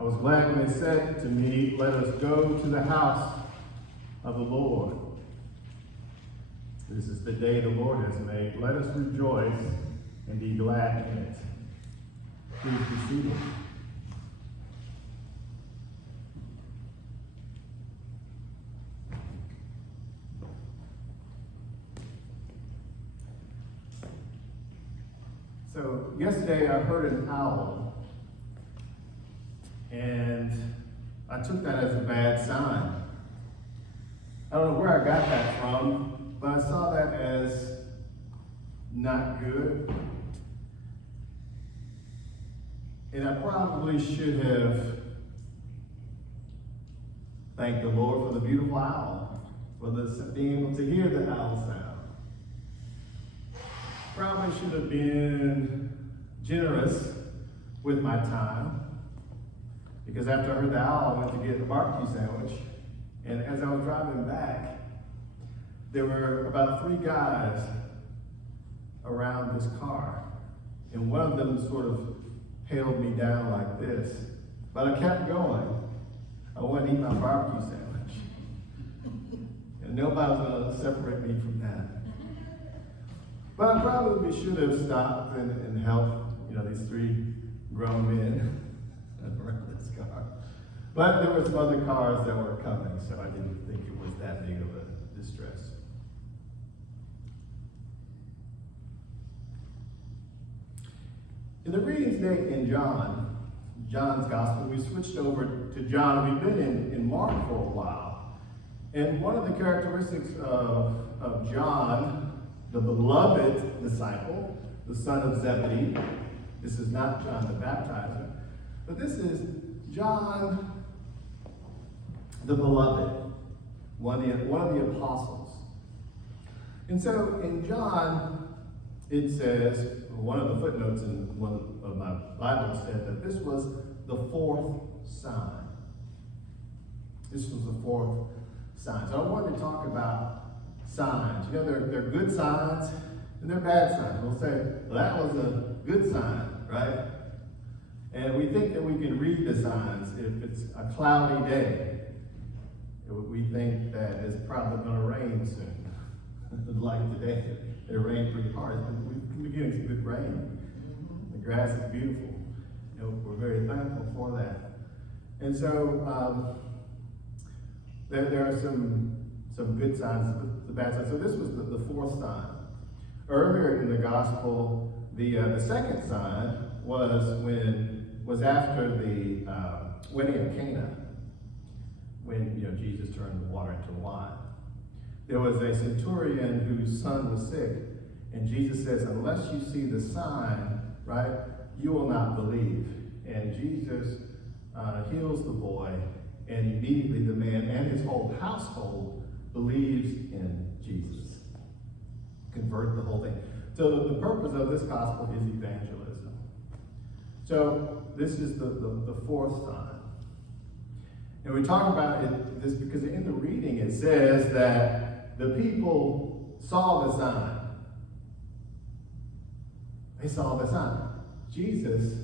I was glad when they said to me, let us go to the house of the Lord. This is the day the Lord has made. Let us rejoice and be glad in it. Please be seated. So yesterday I heard an owl, and I took that as a bad sign. I don't know where I got that from, but I saw that as not good. And I probably should have thanked the Lord for the beautiful owl, for being able to hear the owl sound. Probably should have been generous with my time, because after I heard the owl, I went to get a barbecue sandwich, and as I was driving back, there were about 3 guys around this car, and one of them sort of held me down like this, but I kept going. I wanted to eat my barbecue sandwich, and nobody was going to separate me from that. But I probably should have stopped and helped, these 3 grown men around this car. But there were some other cars that were coming, so I didn't think it was that big of a distress. In the reading today in John's Gospel, we switched over to John. We've been in Mark for a while. And one of the characteristics of John, the beloved disciple, the son of Zebedee. This is not John the Baptizer, but this is John the beloved, one of the apostles. And so in John, it says, one of the footnotes in one of my Bibles said that this was the 4th sign. This was the 4th sign. So I wanted to talk about signs. They're good signs and they're bad signs. We'll say, well, that was a good sign, right? And we think that we can read the signs if it's a cloudy day. We think that it's probably going to rain soon. Like today, it rained pretty hard. We've been getting some good rain. The grass is beautiful. We're very thankful for that. And so there are some good signs, the bad signs. So this was the 4th sign. Earlier in the gospel, the 2nd sign was after the wedding of Cana, when Jesus turned the water into wine. There was a centurion whose son was sick, and Jesus says, unless you see the sign, right, you will not believe. And Jesus heals the boy, and immediately the man and his whole household believes in Jesus. Convert the whole thing. So the purpose of this gospel is evangelism. So this is the 4th sign. And we talk about this because in the reading it says that the people saw the sign. They saw the sign. Jesus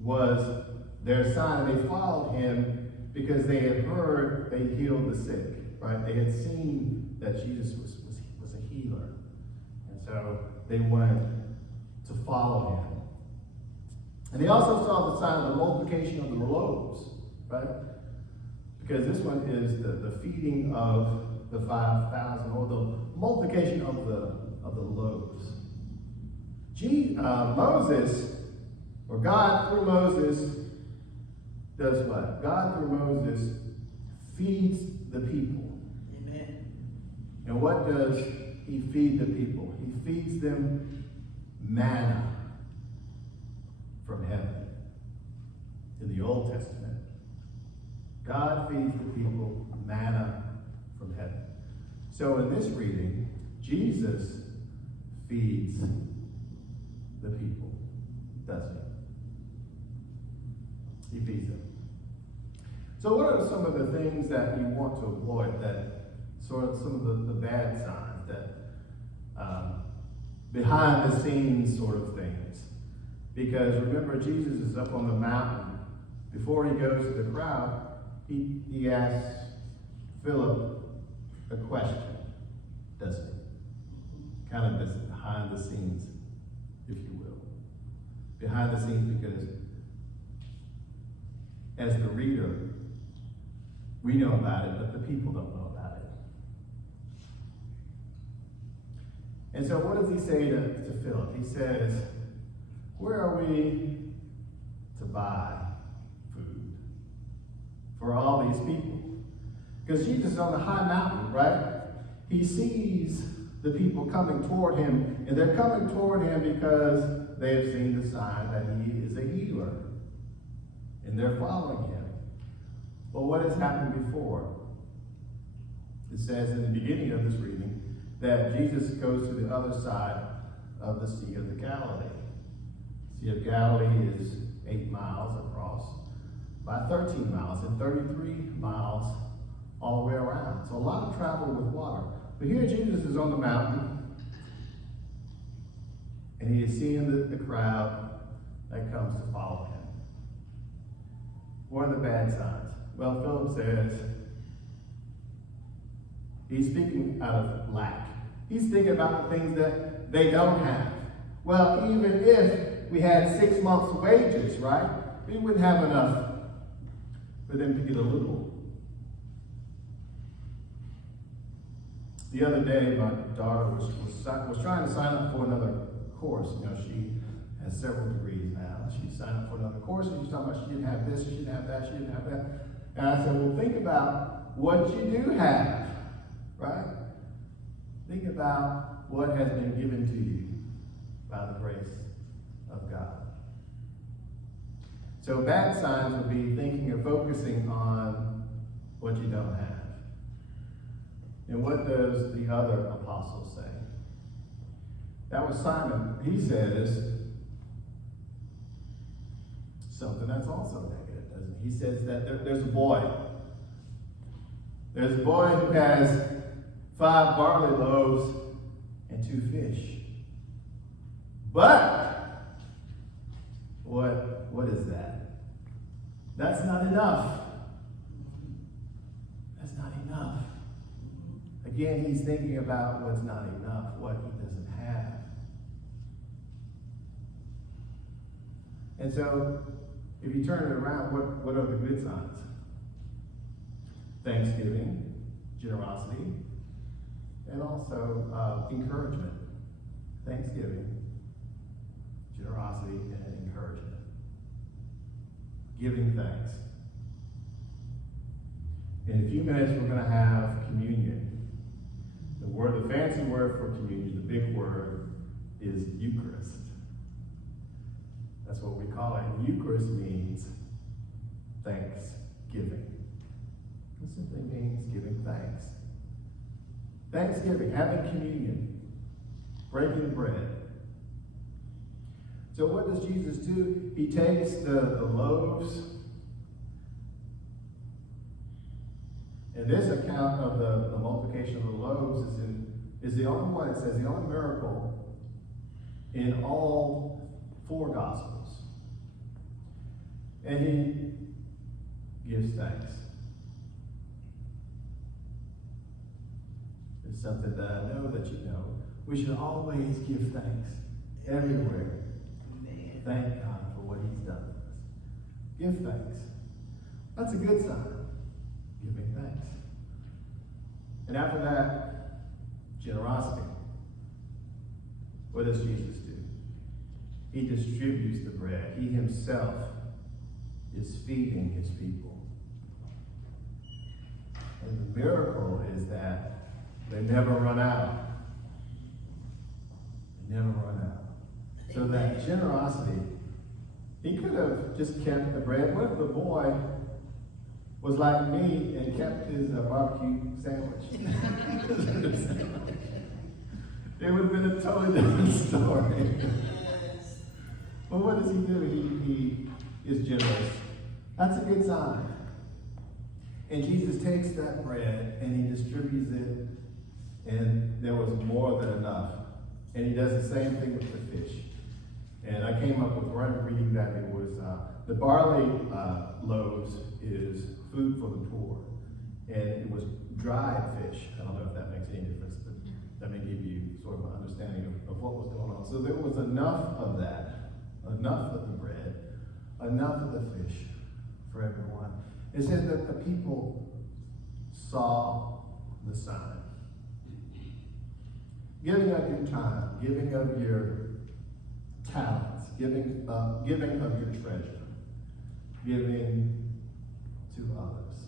was their sign, and they followed him because they had heard they healed the sick, right? They had seen that Jesus was a healer. And so they wanted to follow him. And they also saw the sign of the multiplication of the loaves, right? Because this one is the feeding of the 5,000, or the multiplication of the loaves. Moses, or God through Moses, does what? God through Moses feeds the people. Amen. And what does he feed the people? He feeds them manna from heaven. In the Old Testament, God feeds the people manna from heaven. So in this reading, Jesus feeds the people, doesn't he? He feeds them. So what are some of the things that you want to avoid, that sort of some of the bad signs, that behind the scenes sort of things? Because remember, Jesus is up on the mountain before he goes to the crowd, he asks Philip a question, doesn't he? Kind of this behind the scenes, if you will. Behind the scenes, because as the reader, we know about it, but the people don't know about it. And so what does he say to Philip? He says, where are we to buy food for all these people? Because Jesus is on the high mountain, right? He sees the people coming toward him, and they're coming toward him because they have seen the sign that he is a healer, and they're following him. Well, what has happened before? It says in the beginning of this reading that Jesus goes to the other side of the Sea of the Galilee. The Sea of Galilee is 8 miles across by 13 miles and 33 miles all the way around. So a lot of travel with water. But here Jesus is on the mountain, and he is seeing the crowd that comes to follow him. What are the bad signs? Well, Philip says he's speaking out of lack. He's thinking about the things that they don't have. Well, even if we had 6 months' wages, right? We wouldn't have enough for them to get a little. The other day, my daughter was trying to sign up for another course. You know, she has several degrees now. She signed up for another course, and she's talking about she didn't have this, she didn't have that, she didn't have that. And I said, well, think about what you do have, right? Think about what has been given to you by the grace of God. So bad signs would be thinking or focusing on what you don't have. And what does the other apostle say? That was Simon. He says something that's also negative, doesn't he? He says that there's a boy. There's a boy who has 5 barley loaves and 2 fish. But what is that? That's not enough. That's not enough. Again, he's thinking about what's not enough, what he doesn't have. And so, if you turn it around, what are the good signs? Thanksgiving, generosity, and also encouragement. Thanksgiving, generosity, and encouragement. Giving thanks. In a few minutes, we're going to have communion. The fancy word for communion, the big word, is Eucharist. That's what we call it. And Eucharist means thanksgiving. It simply means giving thanks. Thanksgiving, having communion, breaking bread. So what does Jesus do? He takes the loaves. And this account of the multiplication of the loaves is the only one, it says, the only miracle in all 4 Gospels. And he gives thanks. It's something that I know that you know. We should always give thanks everywhere. Amen. Thank God for what he's done for us. Give thanks. That's a good sign. Giving thanks. And after that, generosity. What does Jesus do? He distributes the bread. He himself is feeding his people. And the miracle is that they never run out. They never run out. So that generosity, he could have just kept the bread. What if the boy was like me and kept his barbecue sandwich? It would have been a totally different story. But what does he do? He is generous. That's a good sign. And Jesus takes that bread and he distributes it, and there was more than enough. And he does the same thing with the fish. And I came up with one reading that it was The barley loaves is food for the poor, and it was dried fish. I don't know if that makes any difference, but that may give you sort of an understanding of what was going on. So there was enough of that, enough of the bread, enough of the fish for everyone. It said that the people saw the sign. Giving of your time, giving of your talents, giving of your treasure, giving to others,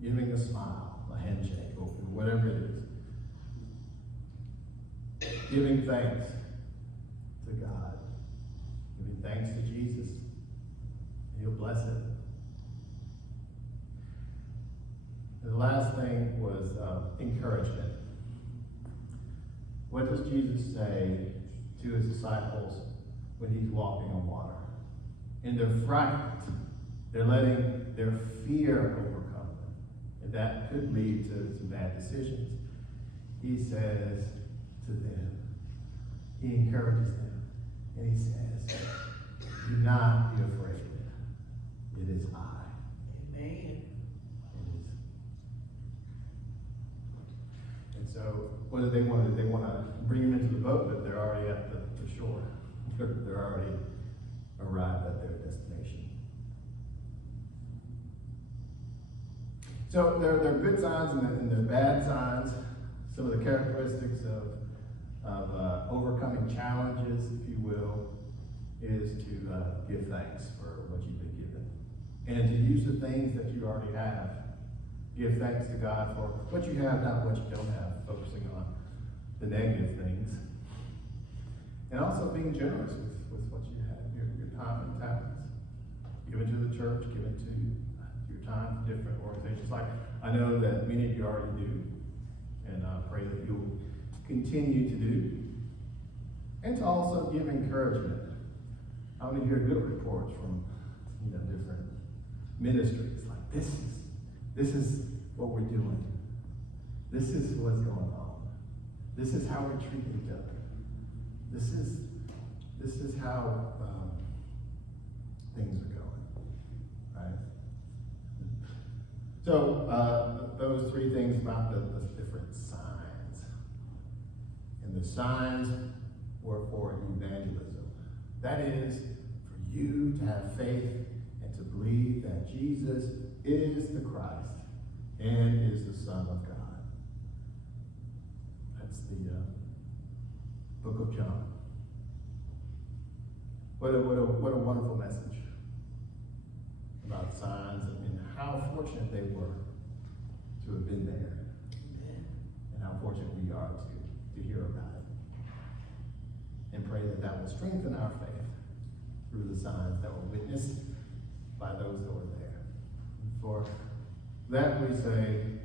giving a smile, a handshake, or whatever it is. Giving thanks to God, giving thanks to Jesus. He'll bless it. And the last thing was encouragement. What does Jesus say to his disciples when he's walking on water? And they're frightened. They're letting their fear overcome them. And that could lead to some bad decisions. He says to them, he encourages them, and he says, do not be afraid. It is I. Amen. And so, what do they want to do? They want to bring them into the boat, but they're already at the shore. They're already arrived at their destination. So there are good signs and there are bad signs. Some of the characteristics of overcoming challenges, if you will, is to give thanks for what you've been given. And to use the things that you already have. Give thanks to God for what you have, not what you don't have, focusing on the negative things. And also being generous with what you have, your time and talents. Give it to the church, give it to your time to different organizations. Like I know that many of you already do, and I pray that you'll continue to do. And to also give encouragement. I want to hear good reports from different ministries. Like this is what we're doing. This is what's going on. This is how we're treating each other. This is how things are going, right? So those three things about the different signs. And the signs were for evangelism. That is, for you to have faith and to believe that Jesus is the Christ and is the Son of God. That's the book of John. What a wonderful message about signs and how fortunate they were to have been there. Amen. And how fortunate we are to hear about it. And pray that will strengthen our faith through the signs that were witnessed by those that were there. For that we say,